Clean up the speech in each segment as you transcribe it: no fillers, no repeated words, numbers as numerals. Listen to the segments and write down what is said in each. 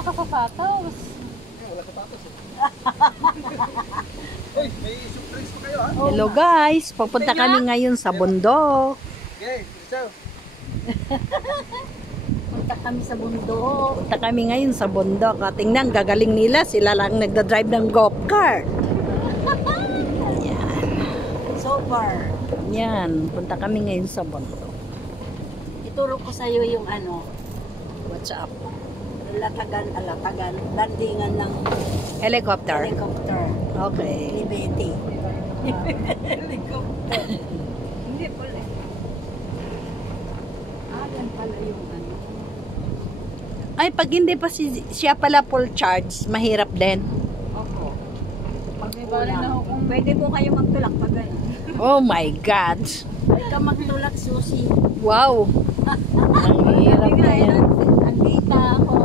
nakasapatos. Wala sapatos eh. Uy, may surprise pa kayo ha? Hello guys, pupunta kami ngayon sa bundok. Okay, so. Punta kami sa bundok. Punta kami ngayon sa bundok. Tingnan, gagaling nila. Sila lang nagda-drive ng golf cart. Yan. So far. Yan, punta kami ngayon sa bundok. Ituro ko sa iyo yung ano, What's up? latagan, landingan ng Helicopter. helicopter. Okay. Libeti. Helicopter. Hindi pala. Yan pala yung ano. Ay, pag hindi pa siya pala full charge, mahirap din. Opo. Pwede po kayo magtulak pag gano'n. Oh my God. Pwede ka magtulak, Susi. Wow. Ang hirap na yan. Andita ako.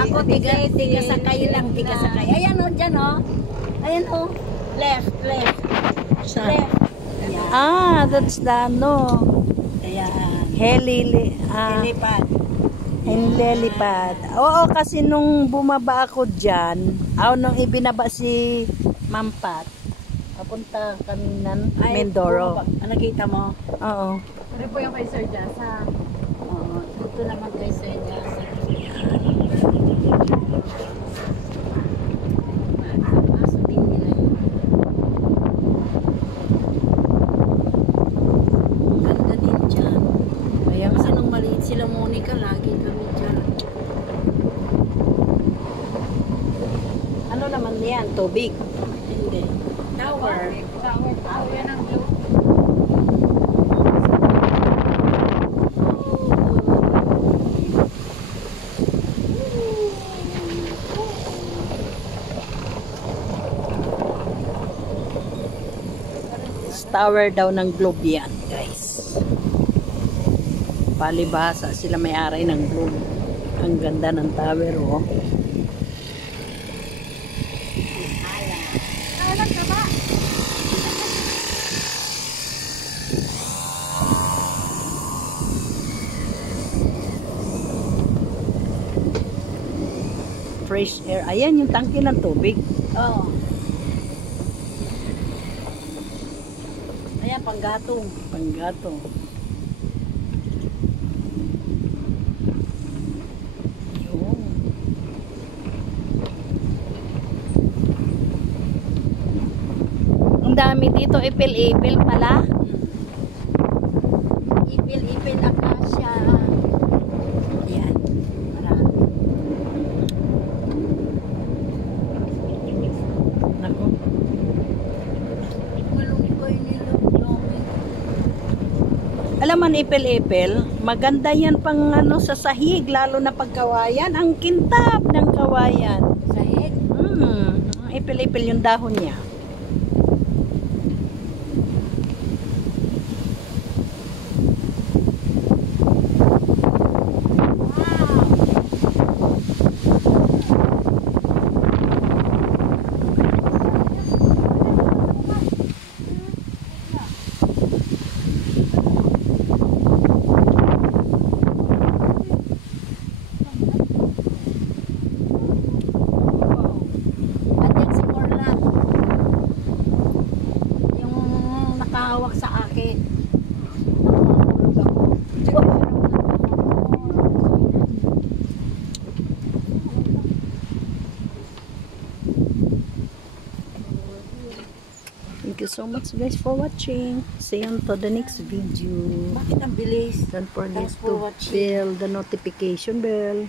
Ako, tiga sakay lang, tiga sakay. Ayan o, dyan o. Ayan o. Left. Sa- Left. Ayan. Ah, that's the no. Ayan. Helipad. Helipad. Oo, kasi nung bumaba ako dyan, nung ibinaba si Mampat, papunta kami ng Mindoro. Nakita mo? Oo. Ano po yung kay Sir Jasa? Oo. Ito naman kay Sir Jasa. Asubin nila yun. Ganda din dyan. Ayan. Kasi nung maliit sila Monica, lagi kami dyan. Ano naman yan? Tubig. Hindi. Tower. Tower yan ang blue. Tower daw ng globe yan, guys. Palibhasa sila may-ari ng globe. Ang ganda ng tower, oh. Fresh air. Ayan yung tangke ng tubig. Oo. Ayan, panggatong. Panggato. Yun. Ang dami dito. Ipil-ipil pala. Ipil-ipil akasya. Ayan. Marami. Naku. Malungkoy nila. Alam man, ipil-ipil, maganda yan pang ano sa sahig, lalo na pagkawayan. Ang kintab ng kawayan. Sahig. Ipil-ipil yung dahon niya. At yan si Corla. Yung nakahawak sa akin. Nakahulog ako. Thank you so much guys for watching. See you on to the next video. Bakit ang bilis? Don't forget Thanks for to watching. bell the notification bell.